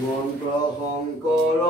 মন্ত্ৰ শঙ্কৰ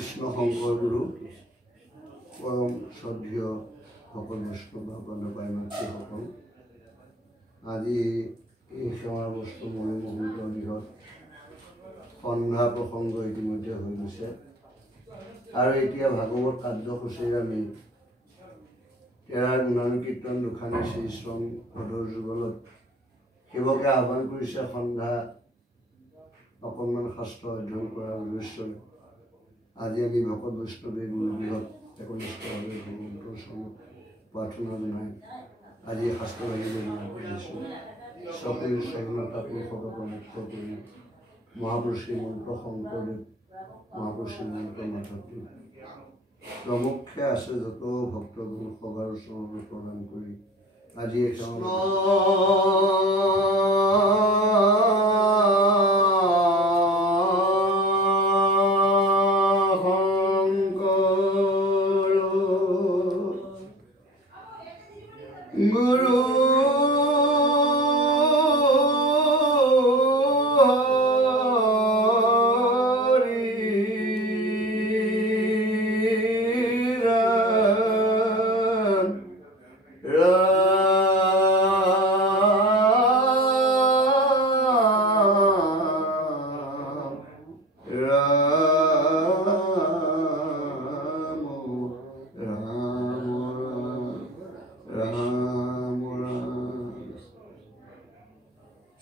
কৃষ্ণ শংকৰ গুৰু পৰম শ্ৰদ্ধেয় সকল বৈষ্ণৱ বাইমাতৃসকল, আজি এই সেৱা বস্তু মণি মুহূৰ্তৰ দিনত সন্ধ্যা প্ৰসংগ ইতিমধ্যে হৈ গৈছে আৰু এতিয়া ভাগৱত কাৰ্যসূচীৰে আমি তেৰাৰ গুণানুকীৰ্তন দুখানী শ্ৰীশ্ৰম পদৰ যুগলত শিৱকে আহ্বান কৰিছে সন্ধ্যা অকণমান শাস্ত্ৰ অধ্যয়ন কৰাৰ উদ্দেশ্যৰে আজি আমি ভকত বৈষ্ণৱে গুৰুগৃহত একনিষ্ঠভাৱে ভগৱন্তৰ চৰণত প্ৰাৰ্থনা জনাই আজি শাস্ত্ৰ ভাগিলৈ কৰিছোঁ। সকলো স্বাধীনতা পুৰুষকে মুক্ত কৰি মহাপুৰুষ শ্ৰীমন্ত শংকৰদেৱ, মহাপুৰুষ শ্ৰীমন্ত মাধৱদেৱ প্ৰমুখ্যে আছে যত ভক্তগুণ সভাৰ চৰণত প্ৰদান কৰি আজি এখন গুৰু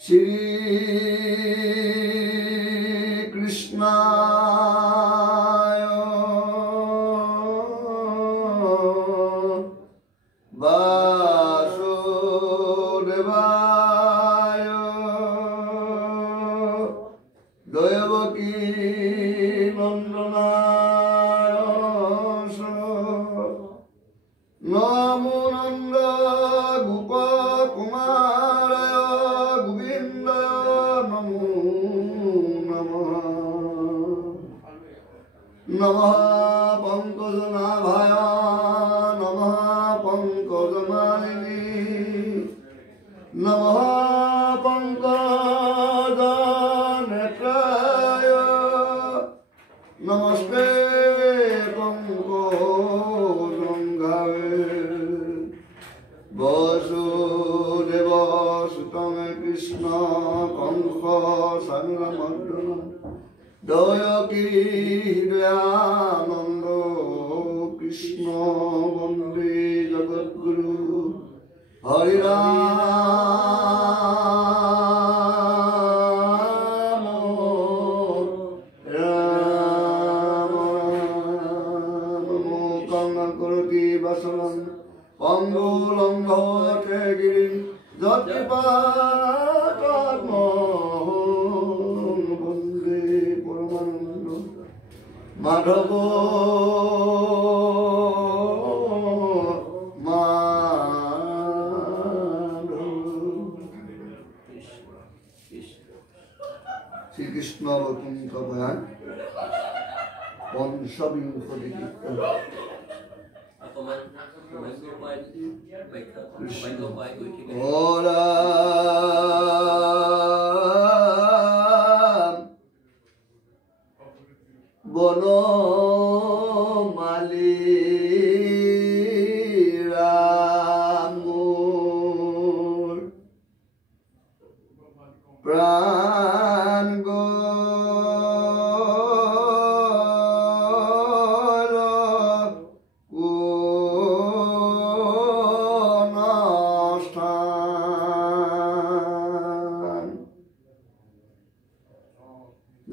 Shri Krishna Vasudevaya Devaki Nandanaya Namo Nanda Gopa Kumaraya Namah Pankajanaಭaya Namah Pankajamani Namah Pankajanetraya Namaste Pankajangave Vasudeva Sutam Krishna Pankha Sangamardana Dayaki Hridayananda Krishna Vande Jagadguru Hari Rama Rama Mukanga Kurti Vasalam Pangulam Bhavate Girim Jatipatatma Madhava Madhava Shrikrishna Vaikuntha প্রয়াণ Panchabingshati কীর্তন বনমালী রামুর প্রাণ গোল কোনস্থান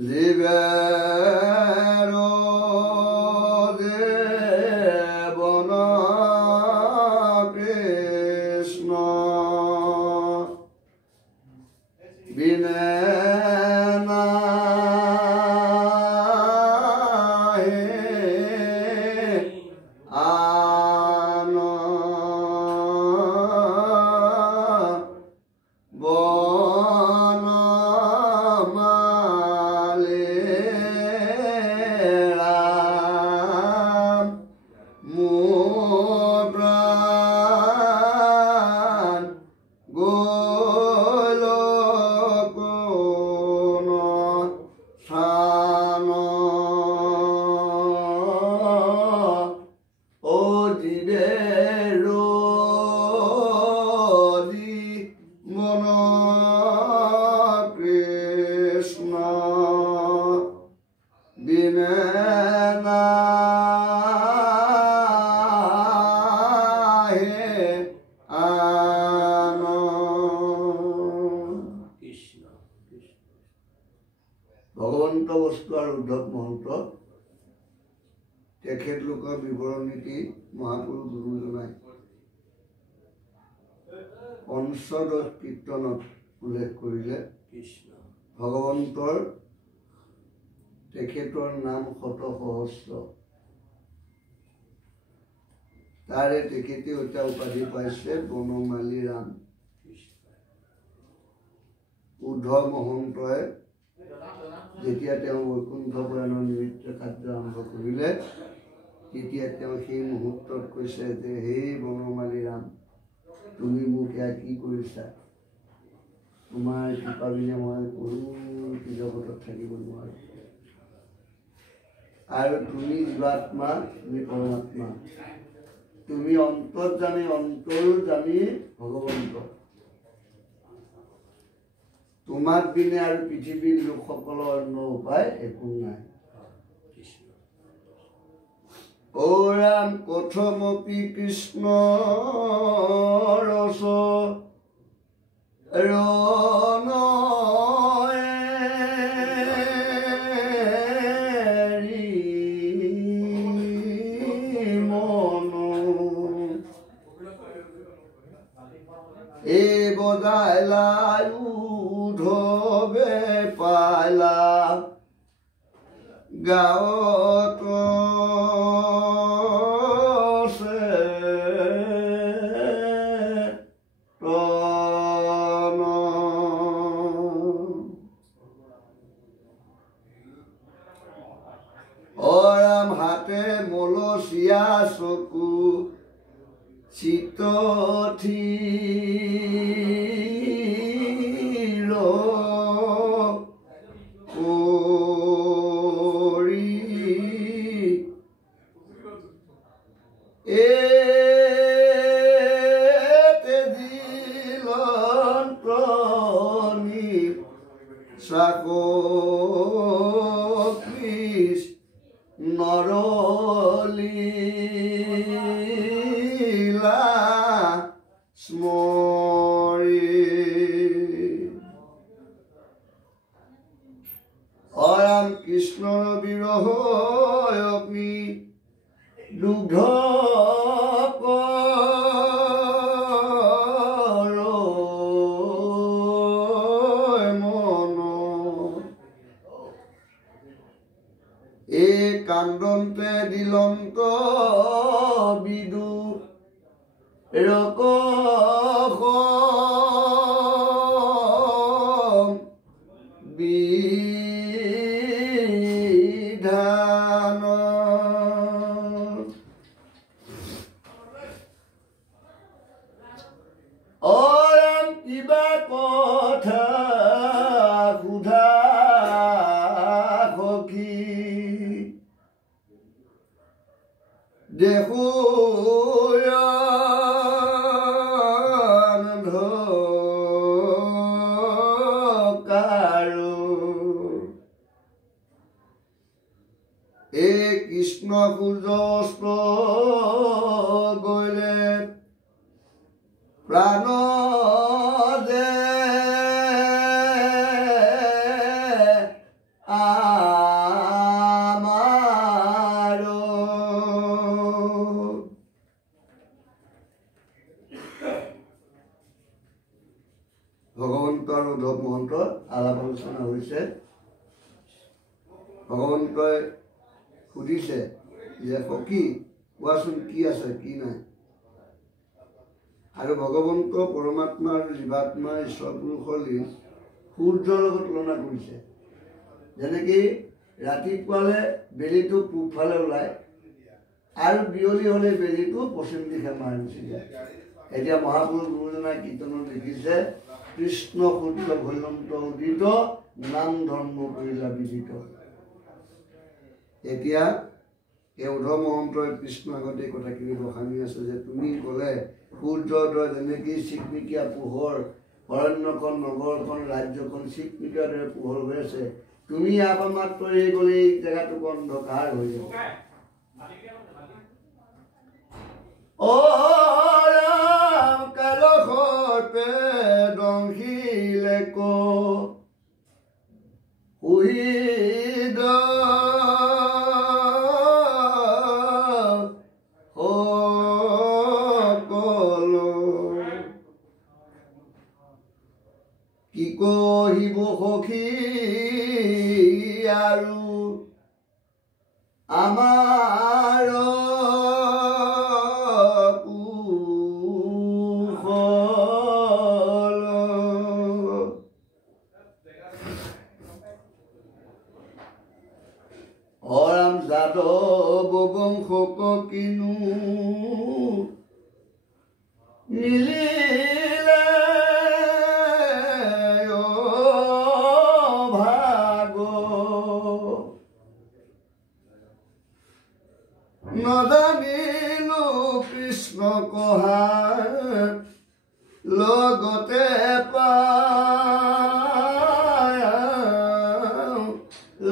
জীবের দেবন কৃষ্ণ বিনে ভগৱন্ত বস্তু আৰু উদ্ধৱ মহন্ত তেখেতলোকৰ বিৱৰণ নীতি মহাপুৰুষ গুৰুজনাই পঞ্চদশ কীৰ্তনত উল্লেখ কৰিলে। ভগৱন্তৰ তেখেতৰ নাম শত সহস্ৰ, তাৰে তেখেতে এটা উপাধি পাইছে বনমালী ৰাম। উদ্ধৱ মহন্তই যেতিয়া তেওঁ বৈকুণ্ঠ পুৰাণৰ নিমিত্ত কাৰ্য আৰম্ভ কৰিলে তেতিয়া তেওঁ সেই মুহূৰ্তত কৈছে যে হে বনমালী ৰাম, তুমি মোক এয়া কি কৰিছা? তোমাৰ কৃপা বিনে মই কোনো জগতত থাকিব নোৱাৰো। আৰু তুমি জীৱাত্মা, তুমি পৰমাত্মা, তুমি অন্তৰ্যামী, অন্তৰ্যামী ভগৱন্ত। তোমাক বিনে আৰু পৃথিৱীৰ লোকসকলৰ অন্য উপায় একো নাই। ও ৰাম কথমপি কৃষ্ণ ৰস ৰণ মন এ বজাইলা উধবে পাইলা গাঁৱত অৰাম হাতে মলচিয়া চকু চিতথি নৰলীলা স্মৰি অৰাম কৃষ্ণৰ বিৰহ অগ্নি দুগ্ধ কান্দন্তে দিলন্ত বিদু ৰক বিধান অৰাম কিবা কথা সুধা সখী দেখো কৃষ্ণ সূৰ্য গলে প্ৰাণ যে আমাৰ ভগৱন্তৰ উদ্ধৱ মহন্তৰ আলাপ আলোচনা হৈছে। ভগৱন্তই সুধিছে যে সখী কোৱাচোন কি আছে কি নাই। আৰু ভগৱন্ত পৰমাত্মা আৰু জীৱাত্মা ঈশ্বৰ পুৰুষৰ লিংগ সূৰ্যৰ লগত তুলনা কৰিছে। যেনেকৈ ৰাতিপুৱালে বেলিটো পূবফালে ওলায় আৰু বিয়লি হ'লে বেলিটো পশ্চিম দিশে মাৰি গুচি যায়। এতিয়া মহাপুৰুষ গুৰুজনাই কীৰ্তনত লিখিছে কৃষ্ণ সূৰ্য ভৈৰন্ত উদিত নাম ধৰ্ম কৰিলা বিদিত। এতিয়া এই উদ্ধৱ মহন্তই কৃষ্ণ আগতে এই কথাখিনি বখানি আছে যে তুমি ক'লে সূৰ্যদয় যেনেকৈ চিকমিকিয়া পোহৰ অৰণ্যখন নগৰখন ৰাজ্যখন চিকমিকিয়াৰ দৰে পোহৰ হৈ আছে, তুমি ইয়াৰ পৰা মাত্ৰ এই গ'লে এই জেগাটো অন্ধকাৰ হৈ যাব। কালসৰ্পে দংশিলে ক সুহৃদ কি কহিব সখী আৰু আমাৰ অৰাম যাদৱ বংশক কিনো মিলিলে ভাগ নজানিলো কৃষ্ণ কহাৰ লগতে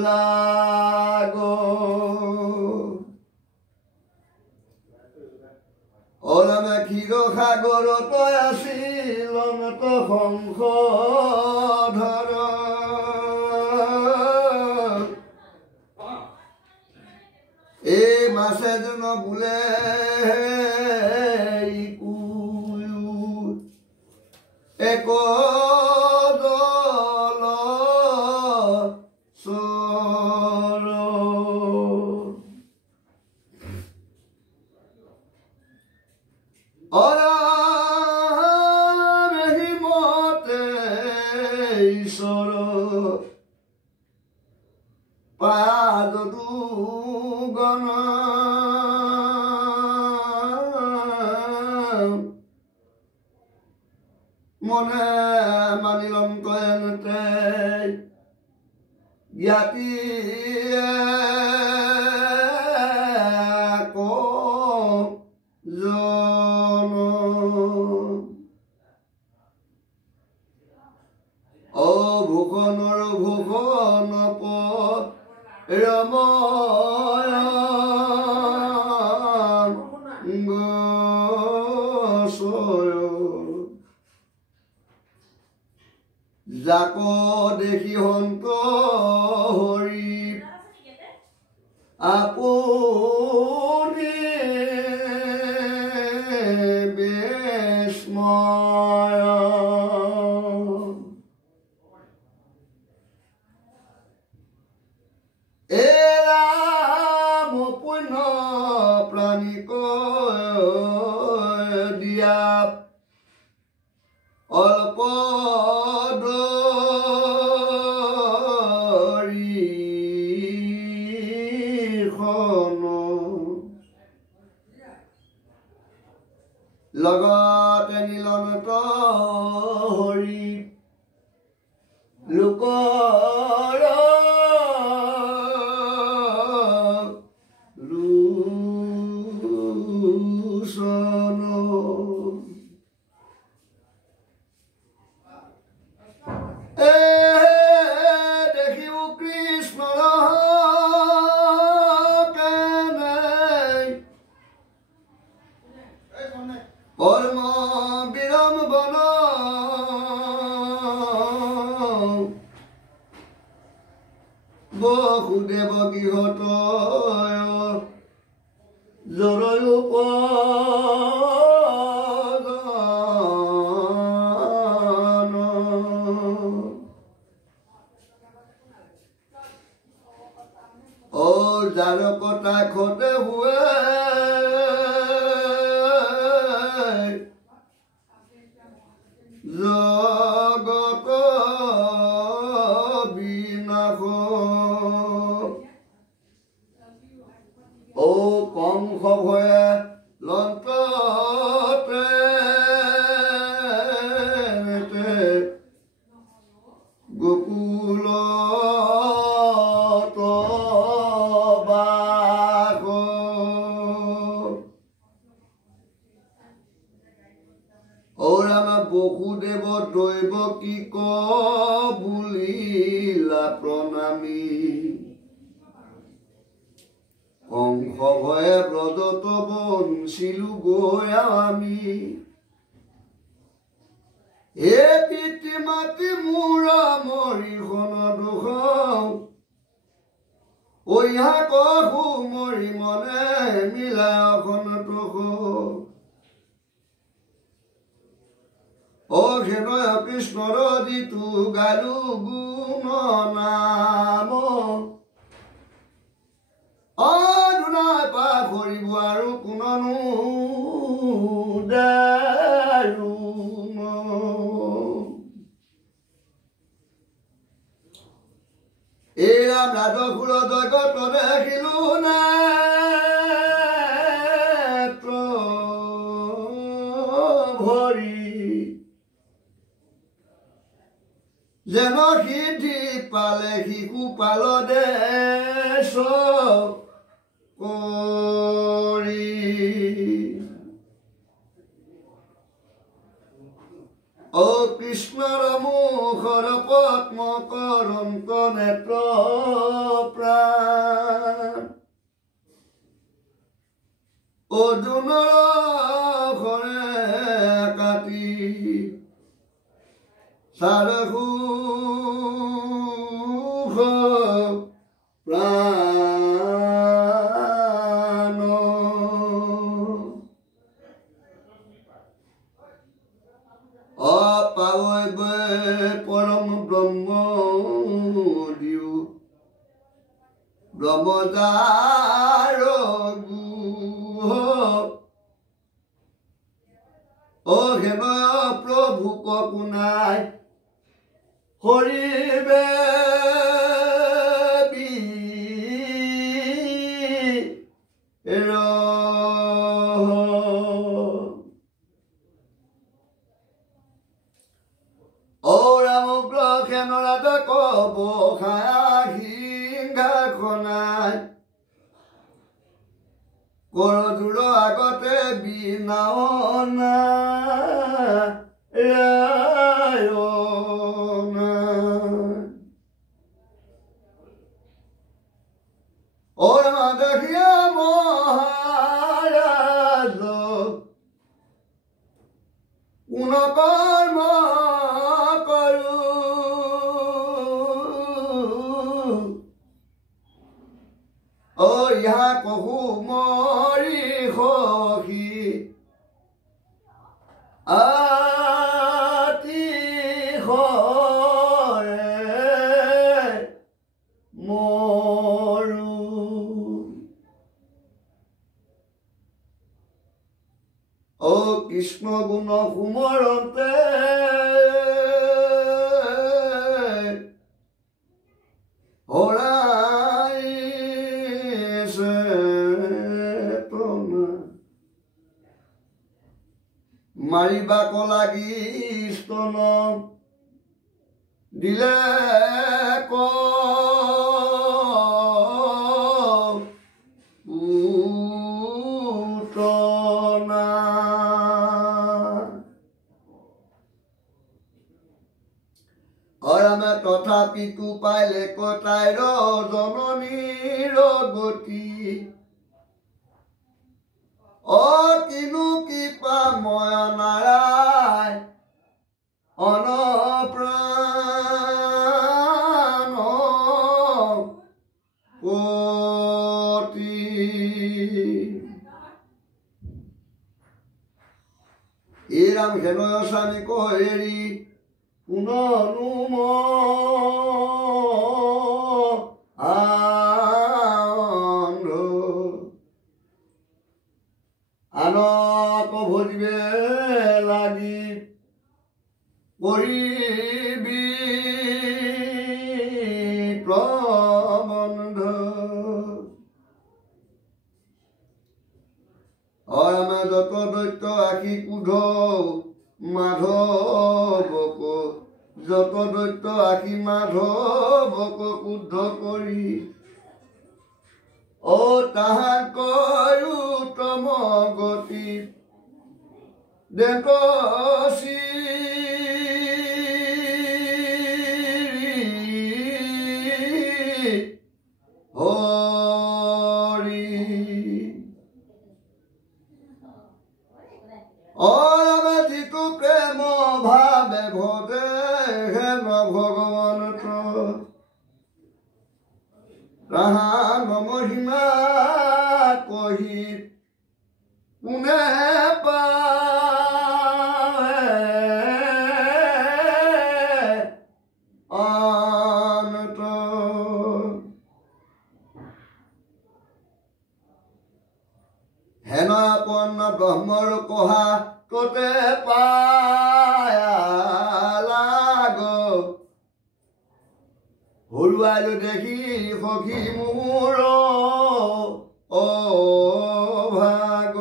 লাগ অৰামে ক্ষীৰ সাগৰত আছিল অনত সংশোধৰ এই মাছে যেন বোলে এক দল চৰ অৰাম হিমতে ঈশ্বৰ পাদ দুগণ মনে মানিলন্ত এনেতে জ্ঞাতি ভূষণৰ ভূষণ ৰময় যাক দেখি হন্ত হৰি আপুনি বিস্ময় প্ৰাণিক দিয়া অল্প লগতে নীলনত হৰি লোকৰ লোচন দেখিব কৃষ্ণ কৰ্ম বিলম্বন বসুদেৱ গৃহত জৰয়ু ও যাৰ কথা খতে হুৱে জগত বিনাশ ও কংস ভয়ে লন্ততে গোকুল বসুদেৱ দৈৱ কি বুলিলা প্ৰণামী কংস ভয়ে ব্ৰজত বঞ্চিলো গৈ আমি হে পিতৃ মাতৃ মোৰ মৰিখন দুখ ঐহা কহু মৰি মনে মিলা অখন দুখ অঘেনয় কৃষ্ণৰ যিটো গালো গুণ নাম অধুনাই পাহৰিব আৰু কোননো দাৰুণ এই ৰাম ৰাজসুৰ জগত দেখিলো নেত্ৰ ভৰি যেন সিদ্ধি পালে শিশু পাল দেশ কৰি ও কৃষ্ণৰ মুখৰ পদ্ম কৰন্ত নেত্ৰ প্ৰাণ অৰ্জুনৰ ঘৰে কাটি সাৰহু প্ৰাণ অপাৱৈ পৰম ব্ৰহ্ম দিও ব্ৰহ্মজাৰ গুহ হেম প্ৰভু ককুনাই হৰিবে ও ৰাম গ্ৰহেনৰাত কব সিংহাসনাই কৰদূৰ আগতে বিনাওনা ওৰ দেখিয়া মহাৰাজ কোন কৰ্ম কৰু ও ইহা কহু মৰি সখী আতি হৰে মৰু ও কৃষ্ণ গুণ সুমৰতে মাৰিবাক লাগি স্তন দিলে পুতনা অৰামে তথাপিতো পাইলে কটাইৰ জননীৰ গতি কিনো কৃপা ময় নাৰায় অনপ্ৰাণ পতি এই ৰাম হেনয় স্বামী কহেৰি পুননুম আনক ভজিবে লাগি কৰিবি প্ৰবন্ধ অৰামে যত দৈত্য আশী কুধ মাধৱক যত দৈত্য আশী মাধৱক কুদ্ধ কৰি তাহাক উত্তম গতি দেখি হৰি অৰামে যিটো প্ৰেম ভাবে ভজে হেন ভগৱান তাহান মহিমা কহি কোনে পায় অন্ত হেন আপন ব্ৰহ্মৰ কহা ততে পায়ালাগ হৰুৱাই দেখি সখী মোৰ অভাগ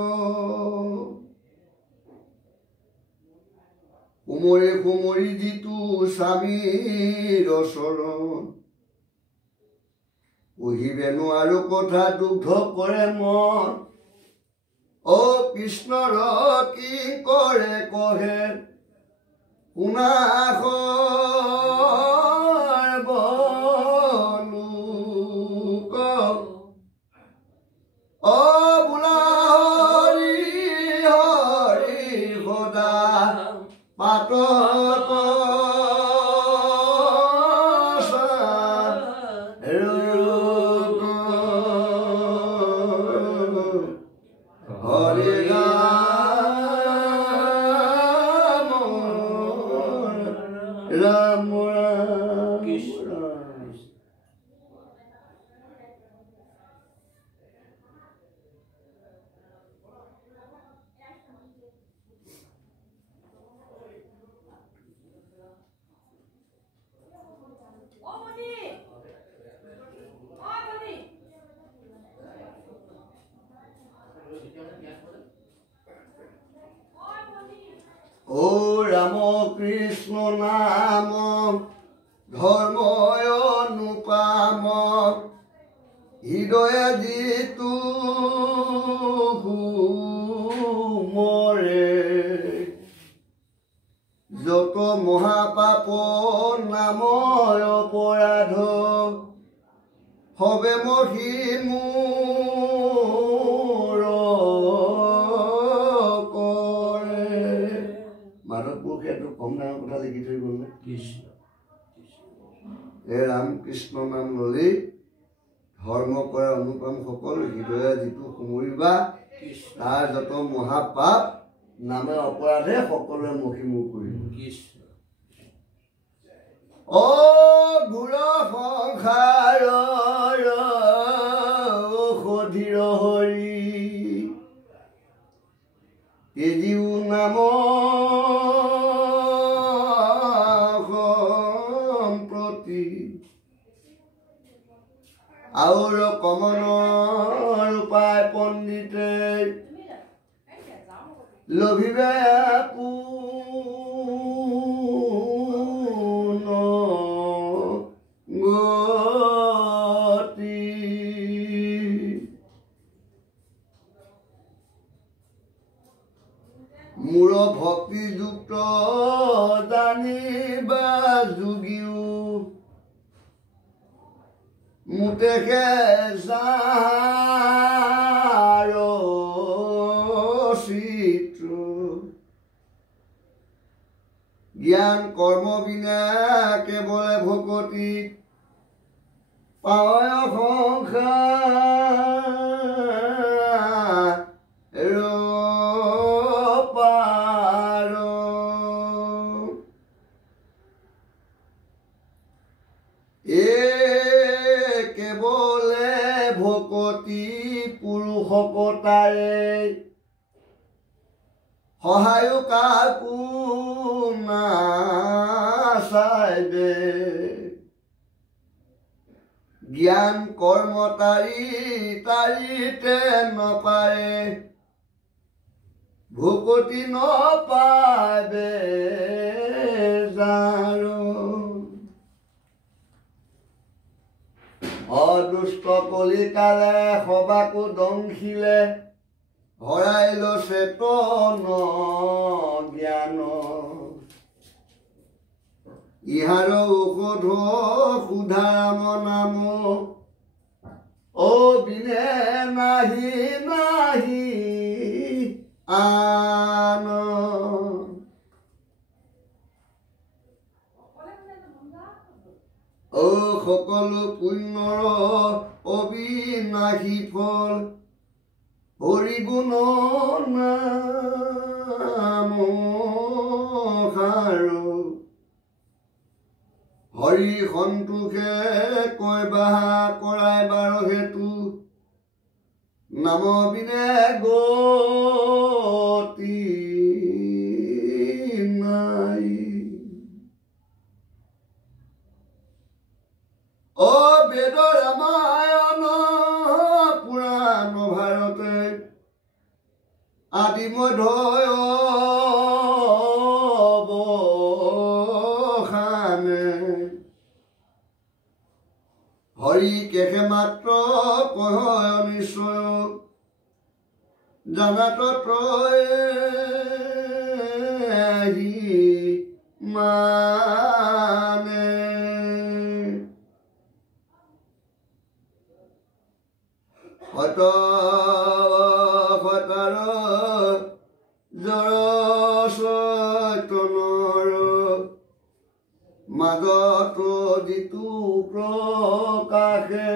কোমৰে কোমৰি যিটো স্বামীৰ চৰণ পঢ়িবে নোৱাৰো কথা দুগ্ধ কৰে মন কৃষ্ণৰ কি কৰে কহে শুনাখ বোলা হৰি হৰি সদা পাতক হৰি ৰাম ৰাম কৃষ্ণ ৰাম কৃষ্ণ নাম ধৰ্ময় অনুপাম হৃদয়ে যিটো মৰে যত মহাপাপ নাময় অপৰাধ হবে মহি মোৰ মাধৱ পুৰুষে এইটো কম ডাঙৰ কথা লিখি থৈ গ'ল নে ৰাম কৃষ্ণ নাম ললি ধৰ্ম কৰে অনুপম সকল হৃদয়ে যিটো সুমৰিবা তাৰ যত মহাপাপ নামে অপৰাধে সকলোৱে মহিমূৰ কৰিব ঘূৰ সংসাৰ ঔষধীৰ হৰি তেজিও নাম প্ৰতি আউৰ কমনৰ উপায় পণ্ডিতে লভিবে পুন গতি মোৰ ভক্তিযুক্ত জানিবা যোগীও মুতেকে যাৰ চিত্ৰ জ্ঞান কৰ্ম বিনা কেৱলে ভকতি পায় সংসাৰ পাৰ কেৱলে ভকতি পুৰুষকতাৰে সহায় কাকো নাচাই দে জ্ঞান কৰ্ম তাৰিতে নপায় ভকতি নপাবে যাৰ অদুষ্ট কলিকালে সবাকো দংশিলে হৰাইল চেতন জ্ঞান ইহাৰ ঔষধ সুধাম নাম বিনে নাহি নাহি আন সকলো পুণ্যৰ অবিনাশী ফল হৰি গুণ নাম হৰি সন্তোষে কৈ বাহা কৰাই বাৰ হেতু নাম বিনে গতি নাই বেদ ৰামায়ণ পুৰাণ ভাৰতে আদি মধ্য হৰি কেহে মাত্ৰ কয় নিশ্চয় জানাত মানে হতাৰ জড় চৈতনৰ মাজত যিটো প্ৰকাশে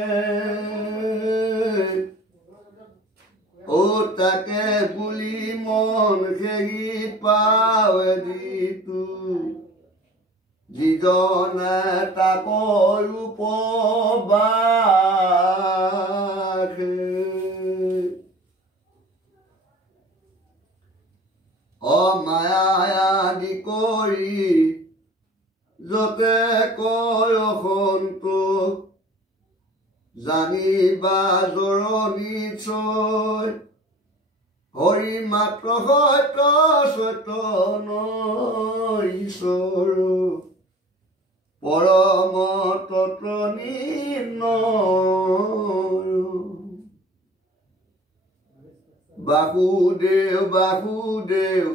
তাকে বুলি মন সেই পাৱে যিটো যিজনে তাক উপবাসে অমায়া আদি কৰি যতে কয় সন্তোষ জানিবা জৰ নিশ্চয় হৰি মাত্ৰ সত্য চৈতন্য ঈশ্বৰ পৰম তত্ত্ব নিৰ্ণয় বাসুদেৱ বাসুদেৱ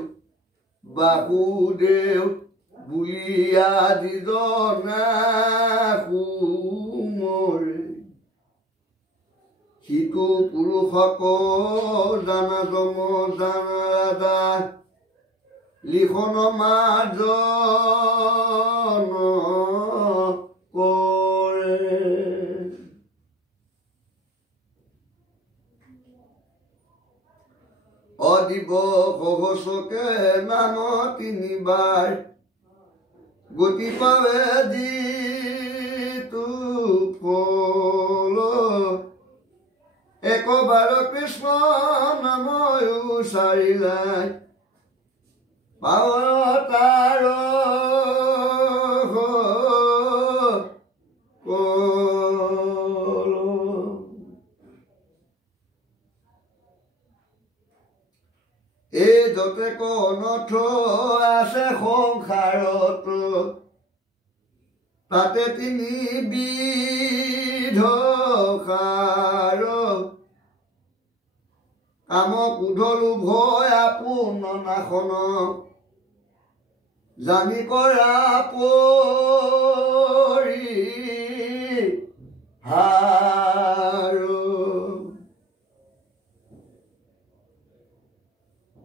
বাসুদেৱ বুলিয়া যিজনা সুমৰে সিটো পুৰুষক জানা জম জানা ৰাজা লিখন মাজন কৰে অদিব সহসকে নাম তিনিবাৰ গতি পাৱে যিটো ফল একবাৰ কৃষ্ণ নাম উচ্চাৰিলাই পাৱতাৰ এই যতে কণথ আছে সংসাৰত তাতে তিনি বিধ সাৰ কাম ক্ৰোধ লোভ আপোন নাশন জানি কৰা পৰিহাৰ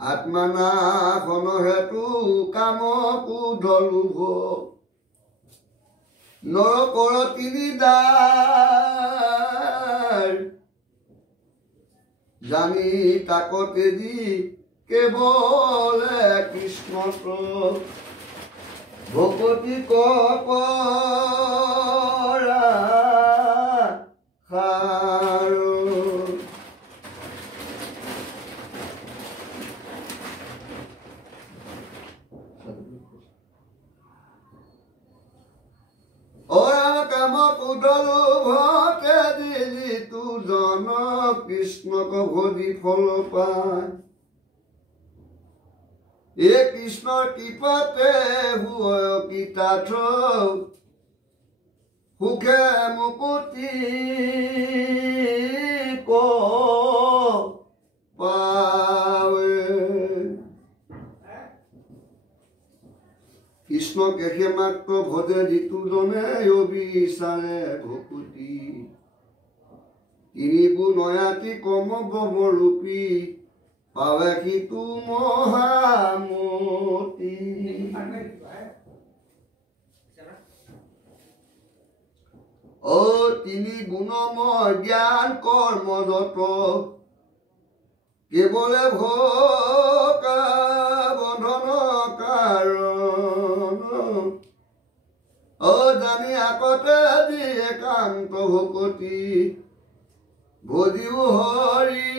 আত্মনাশন হেতু কাম ক্ৰোধ লোভ নৰকৰ তিনি দ্বাৰ জানি তাকতে দি কেৱলে কৃষ্ণত ভকতি কৰা সাৰ কাম ক্ৰোধ লোভতে দিলি তু জন কৃষ্ণক ভজি ফল পায় এ কৃষ্ণৰ কৃপাতে হুয় কৃতাৰ্থ সুখে মুকুতি পাৱে কৃষ্ণক একে মাত্ৰ ভজে যিটো জনে অবিচাৰে ভকুতি তিনি গুণয়াতি কম ব্ৰহ্মৰূপী পাৱে সিটো মহামতি অ তিনি গুণময় জ্ঞান কৰ্মযত কেৱলে ভোকা বন্ধন কাৰণ অ জানি আগতে দি একান্ত ভকতি ভজিও হৰি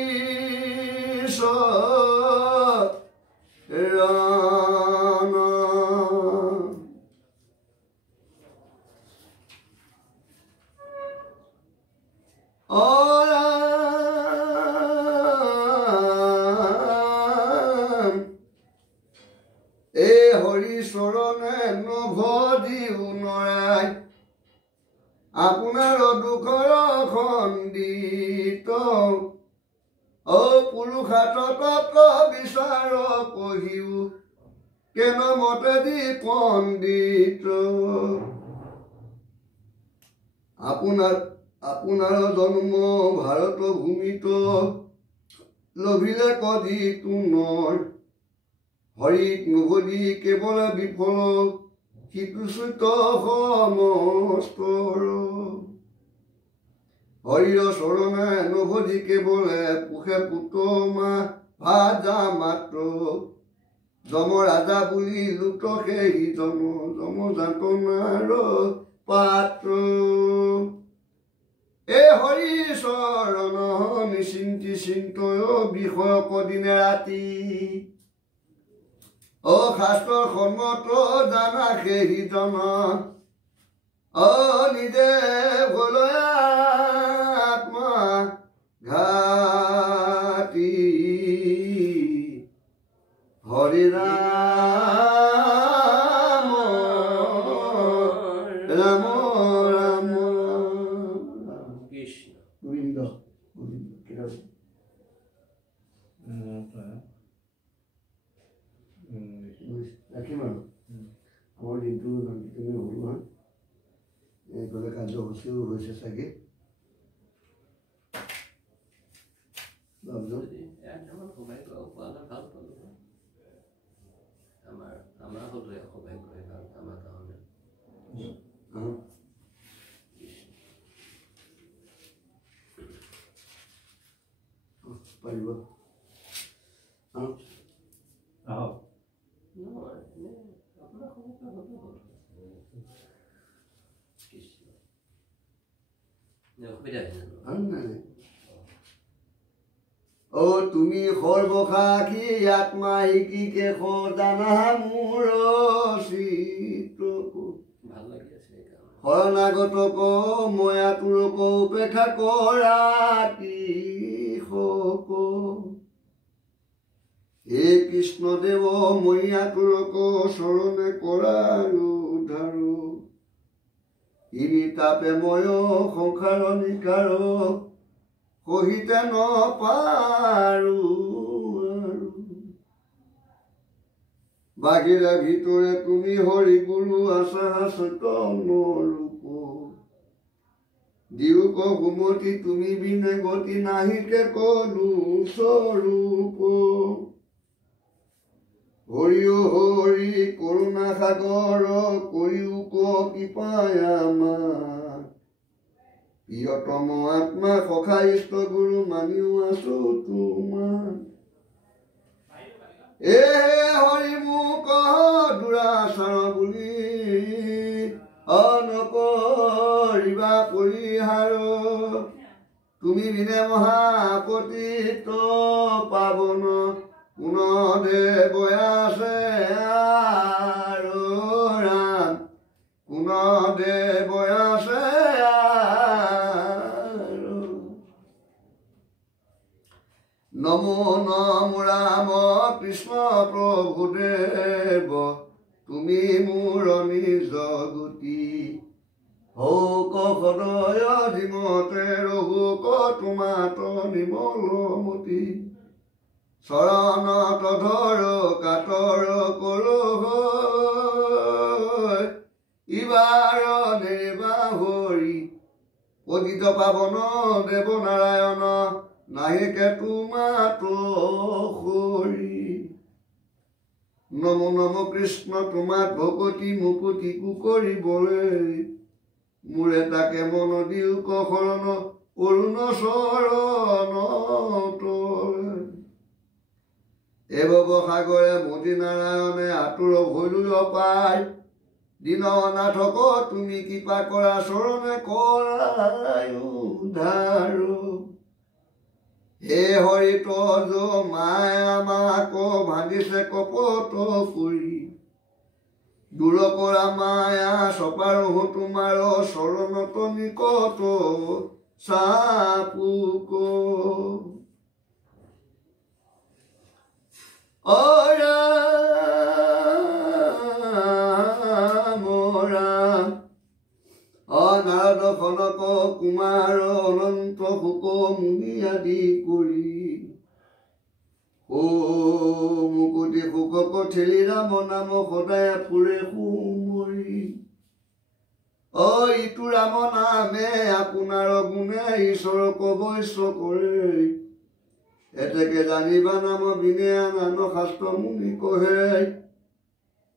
এই হৰি চৰণে নভজিও নৰাই আপোনাৰ দুখৰ খণ্ডিত অ পুৰুষাৰ্থ বিচাৰ কহিও কেন মতে দি পণ্ডিত আপোনাৰ জন্ম ভাৰত ভূমিত লভিলে কদি তুনৰ হৰিক নভজি কেৱল বিফল সিতুচুত সমস্তৰ হৰিৰ চৰণে নভজি কেৱলে পুষে পুতমা ভাজা মাত্ৰ যম ৰাজা বুলি লুট সেই জন যম যাতনাৰ পাত্ৰ এই হৰি চৰণ নিচিন্তি চিন্তয় বিষয়ক দিনে ৰাতি অ শাস্ত্ৰৰ সন্মত জানা সেই জন অ নিজে ভলয়া আত্মা ঘাটি হৰি ৰাম ৰাম ৰাম কৃষ্ণ গোবিন্দ ৰাখিম আৰু আমাৰ দিনটো তুমি হ'ল নহয় এইফালে কাৰ্যসূচীও হৈছে চাগে পাৰিব অ তুমি সৰ্বসাক্ষী আত্মা শিকিকে সদানা মোৰ শৰণাগতক ময়া তোৰক উপেক্ষা কৰা কি শোক হে কৃষ্ণদেৱ মই আতুৰক চৰণে কৰাৰো উদ্ধাৰো ইনি তাপে ময় সংসাৰ নিকাৰ সহিতে নপাৰো বাহিৰে ভিতৰে তুমি হৰি গুৰু আছা চৈতন্য ৰূপ দিওক সুমতি তুমি বিনে গতি নাহিকে কলো স্বৰূপ হৰি হৰি কৰুণা সাগৰ কৰিও কৃপায় আমাৰ প্ৰিয়তম আত্মা সখা ইষ্ট গুৰু মানিও আছো তোমাৰ এ হৰি মোক দুৰাচাৰ বুলি নকৰিবা পৰিহাৰ তুমি বিনে মহাপতিত পাবন কোন দেৱ আছে আৰু ৰাম কোন দেৱ আছে নমো নমো ৰাম কৃষ্ণ প্ৰভুদেৱ তুমি মোৰ নিজ গতি হৌক সদয় ধীমতে ৰহুক তোমাত নিমলমতি চৰণত ধৰ কাতৰ কৰো ইবাৰ দেৱা হৰি পতিত পাৱন দেৱ নাৰায়ণ নাহিকে তোমাত হৰি নমো নমো কৃষ্ণ তোমাত ভকতি মুকুতি কৰিবলৈ মোৰে তাকে মন দিওক শৰণ অৰুণ চৰণ এ ভৱসাগৰে মোদী নাৰায়ণে আতুৰ ভৈলো অপায় দিন অনাথক তুমি কৃপা কৰা চৰণে কৰাই উদ্ধাৰ হে হৰি তজ মায়ে আমাক ভাঙিছে কপট কৰি দূৰ কৰা মায়া চপাৰহো তোমাৰ চৰণত নিকট চাপুক নাৰদ খনক কুমাৰ অনন্ত শোক মুনি আদি কৰি মুকুতি শোকক ঠেলি ৰাম নাম সদায় ফুৰে সুমৰি ইটো ৰাম নামে আপোনাৰ গুণে ঈশ্বৰক বৈশ্য কৰে এতেকে জানিবা নাম বিনে নান শাস্ত্ৰ মুনি কহে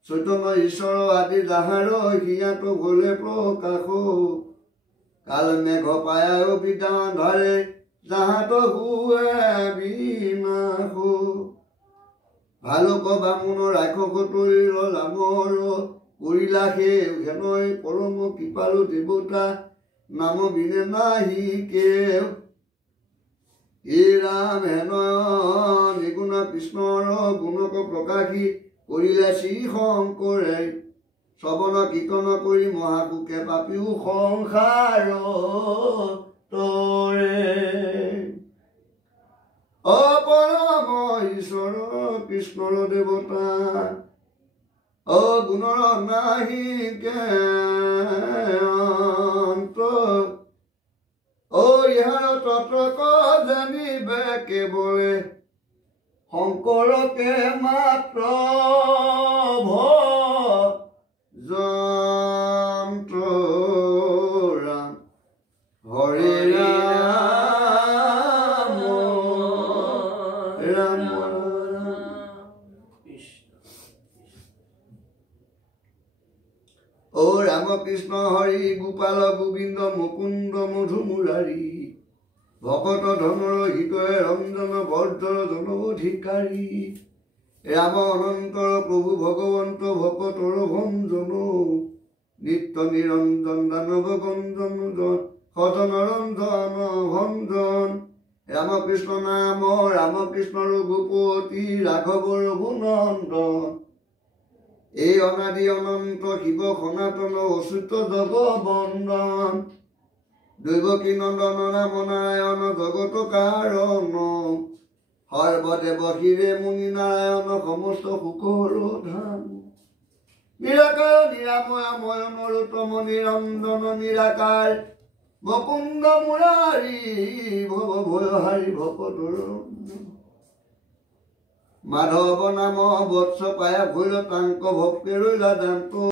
চৈতন্য ঈশ্বৰ আদি যাহাৰ সিয়াতো ভলে প্ৰকাশ কাল মেঘ পায়াও বিদ্যা ধাৰে যাহাত হুৱে বিনাশ ভালুক বামুণ ৰাক্ষস তৈৰ লামৰ কৰিলা সে হেনয় পৰম কৃপালু দেৱতা নাম বিনে নাহি কেও হে ৰাম হেন নিগুণ কৃষ্ণৰ গুণক প্ৰকাশী কৰিলে শ্ৰী শংকৰে শ্ৰৱণ কীৰ্তন কৰি মহাপুকে পাপিও সংসাৰ তৰে অপৰম ঈশ্বৰ কৃষ্ণৰ দেৱতা গুণৰ নাহি অন্ত ইহাৰ তত্ত্বক জানিবে কেৱলে শংকৰকে মাত্ৰ যন্ত্ৰ ৰাম হৰে ৰাম ৰাম ৰাম কৃষ্ণ হৰি গোপাল গোবিন্দ মুকুন্দ মধু মুৰাৰী ভকত ধনৰ হৃদয় ৰঞ্জন বৰ্ধৰ জন অধিকাৰী ৰাম অনন্তৰ প্ৰভু ভগৱন্ত ভকতৰ ভঞ্জন নিত্য নিৰঞ্জন দানৱ গঞ্জন সদন ৰঞ্জন ভঞ্জন ৰামকৃষ্ণ নাম ৰামকৃষ্ণ ৰঘুপতি ৰাঘৱ ৰঘুনন্দন এই অনাদি অনন্ত শিৱ সনাতন অচ্যুত জগবন্দন দৈৱকী নন্দন ৰাম নাৰায়ণ জগত কাৰণ সৰ্বদেৱ শিৰে মুনি নাৰায়ণ সমস্ত সুখৰ ধাম নিৰাকাৰ নিৰাময় ময় নৰোত্তম নিৰঞ্জন নিৰাকাৰ মুকুন্দ মুৰাৰী ভৱ ভয়হাৰী ভকতৰ মাধৱ নাম বৎস পায়া ভৈল তাংক ভক্তি ৰৈলা দান্ত